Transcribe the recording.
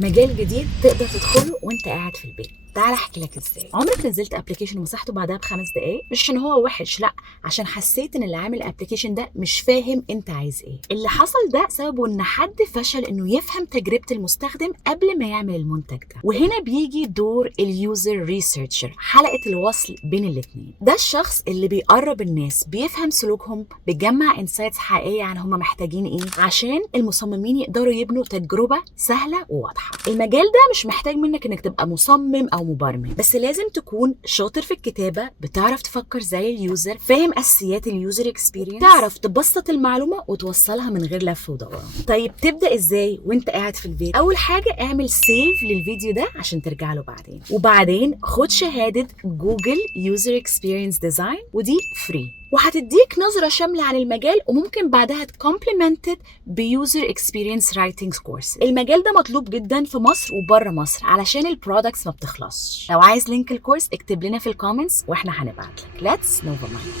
مجال جديد تقدر تدخله وانت قاعد في البيت. تعال احكي لك ازاي. عمرك نزلت ابلكيشن ومسحته بعدها ب5 دقايق؟ مش عشان هو وحش، لا، عشان حسيت ان اللي عامل الابلكيشن ده مش فاهم انت عايز ايه. اللي حصل ده سببه ان حد فشل انه يفهم تجربه المستخدم قبل ما يعمل المنتج ده. وهنا بيجي دور اليوزر ريسيرشر، حلقه الوصل بين الاثنين. ده الشخص اللي بيقرب الناس، بيفهم سلوكهم، بيجمع انسايتس حقيقيه عن هم محتاجين ايه، عشان المصممين يقدروا يبنوا تجربه سهله وواضحه. المجال ده مش محتاج منك انك تبقى مصمم او مبرمج، بس لازم تكون شاطر في الكتابه، بتعرف تفكر زي اليوزر، فاهم اساسيات اليوزر اكسبيرينس، تعرف تبسط المعلومه وتوصلها من غير لف ودوران. طيب تبدا ازاي وانت قاعد في البيت؟ اول حاجه اعمل سيف للفيديو ده عشان ترجع له بعدين، وبعدين خد شهاده جوجل يوزر اكسبيرينس ديزاين، ودي فري وهتديك نظرة شاملة عن المجال، وممكن بعدها تكومبلمنتد بيوزر اكسبيرينس رايتنج كورس. المجال ده مطلوب جدا في مصر وبره مصر علشان البرودكتس ما بتخلصش. لو عايز لينك الكورس اكتب لنا في الكومنتس واحنا هنبعت لك. Let's move on.